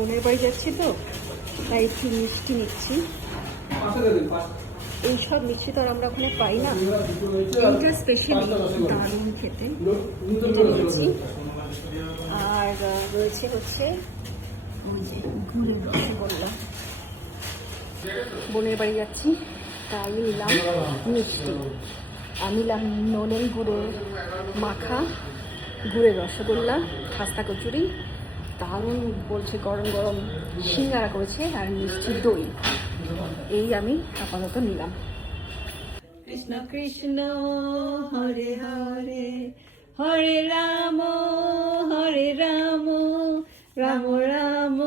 বোনের বাড়ি যাচ্ছি তো, তাই একটু মিষ্টি নিচ্ছি। এইসব মিষ্টি তো আর আমরা ওখানে পাই না, এইটা স্পেশালি দারুণ খেতে, এটা নিয়েছি। আর রয়েছে হচ্ছে ওই যে গুড়ের রসগোল্লা। বোনের বাড়ি যাচ্ছি তাই নিলাম মিষ্টি। আমি নিলাম নলেন গুড়ের মাখা, গুড়ের রসগোল্লা, খাস্তা কচুরি, দারুণ বলছে গরম গরম সিঙ্গারা করেছে, আর মিষ্টি দই। এই আমি আপাতত নিলাম। কৃষ্ণ কৃষ্ণ হরে হরে, হরে রাম রাম রাম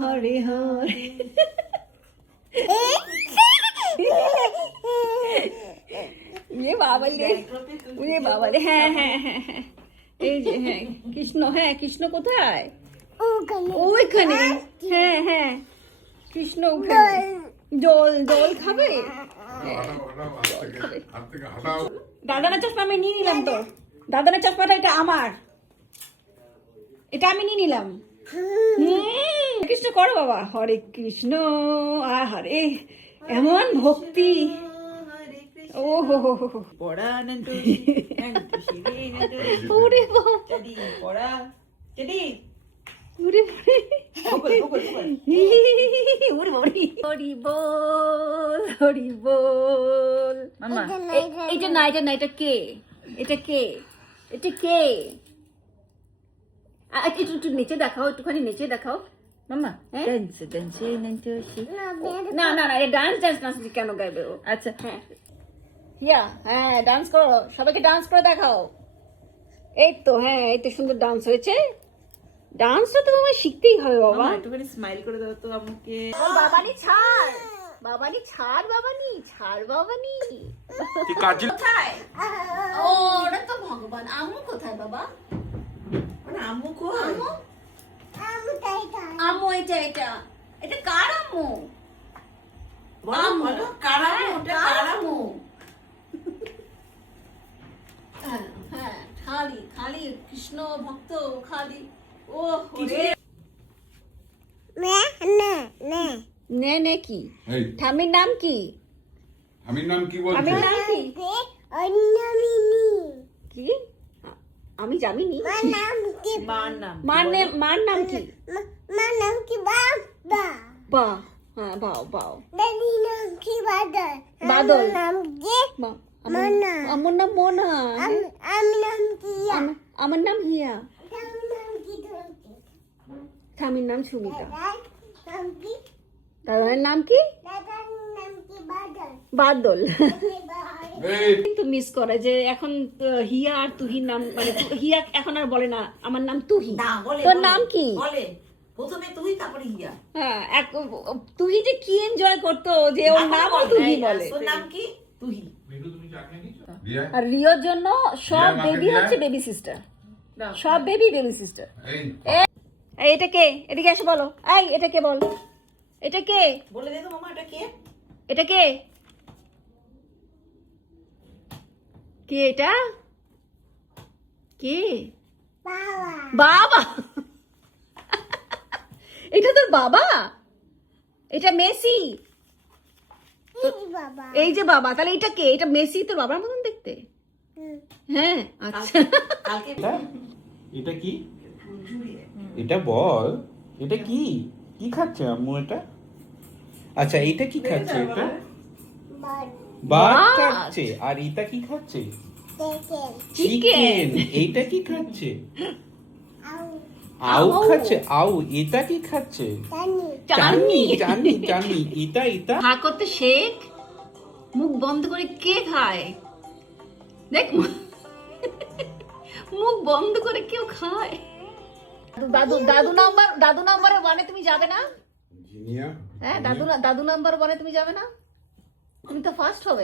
হরে হরে। বাবালে হ্যাঁ হ্যাঁ হ্যাঁ হ্যাঁ, এই যে হ্যাঁ কৃষ্ণ, হ্যাঁ কৃষ্ণ কোথায়? ওইখানে, হ্যাঁ হ্যাঁ কৃষ্ণ ওখানে। জল জল খাবে? দাদানের চশমা আমি নিয়ে নিলাম তো, দাদানের চশমাটা এটা আমার, এটা আমি নিয়ে নিলাম। কৃষ্ণ করো বাবা, হরে কৃষ্ণ আর হরে, এমন ভক্তি। ও হো হো হো, হরি বল হরি বল। এটা না, এটা না, এটা কে? এটা কে? এটা কে? একটু নিচে দেখাও, একটুখানি নিচে দেখাও মাম্মা। না না না, এটা ডান্স ডান্স ডান্স কেন গাইবে ও? আচ্ছা হ্যাঁ হিয়া, হ্যাঁ ডান্স করো, সবাইকে ডান্স করে দেখাও। এই তো হ্যাঁ, এই তো সুন্দর ডান্স হয়েছে। ডান্সটা তো তোমায় শিখতেই হবে বাবা। একটুখানি স্মাইল করে দাও তো আমাকে। বাবানি ছাড়, বাবানি ছাড়, বাবানি ছাড়, বাবানি কোথায়? ও ওটা তো ভগবান। আম্মু কোথায় বাবা? আম্মু কই? আম্মু এটা এটা এটা কার আম্মু? বলো কার আম্মু? ওটা কার আম্মু? হ্যাঁ হ্যাঁ, খালি খালি কৃষ্ণ ভক্ত খালি। ও নে নে কি? ঠামির নাম কি? আমির নাম কি বলছো? আমির নাম কি? কি? আমি জামিনি। মার নাম মার নাম কি? বা হ্যাঁ বাও বাও। বাদল। আমার নাম মোনা। আমার নাম হিয়া। ঠামির নাম সুমিতা। দাদার নাম কি? বাদল। কিন্তু মিস করে যে এখন হিয়া আর তুহির নাম, মানে হিয়া এখন আর বলে না আমার নাম তুহি। তোর নাম কি? বলে প্রথমে তুই, তারপরে হিয়া। হ্যাঁ, তুহি যে কি এনজয় করতো যে ওর নাম তুহি বলে। তোর নাম কি? তুহি। আর রিওর জন্য সব বেবি হচ্ছে বেবি সিস্টার, সব বেবি বেবি সিস্টার। এই এটা কে? এদিকে এসে বলো। এই এটা কে বল? এটা কে? বলে দে তো মামা, এটা কে? এটা কে? কে এটা? কে? বাবা। এটা তোর বাবা? এটা মেসি? এই যে বাবা, তাহলে এটা কে? এটা মেসি তোর বাবার মতন দেখতে? হ্যাঁ আচ্ছা। এটা কি? এটা বল, এটা কি? কি খাচ্ছে আম্মু এটা? আচ্ছা এটা কি খাচ্ছে? এটা বার্ড খাচ্ছে। আর এটা কি খাচ্ছে? চিকেন। এইটা কি খাচ্ছে? আউ খাচ্ছে। আউ। এটা কি খাচ্ছে? চাটনি চাটনি চাটনি। এটা এটা হা করতে শেখ, মুখ বন্ধ করে কে খায়? দেখ মুখ বন্ধ করে কেউ খায়? দাদু নাম্বার 1-এ তুমি যাবে না? হ্যাঁ দাদু নাম্বার 1-এ তুমি যাবে না? তুমি তো ফার্স্ট হবে।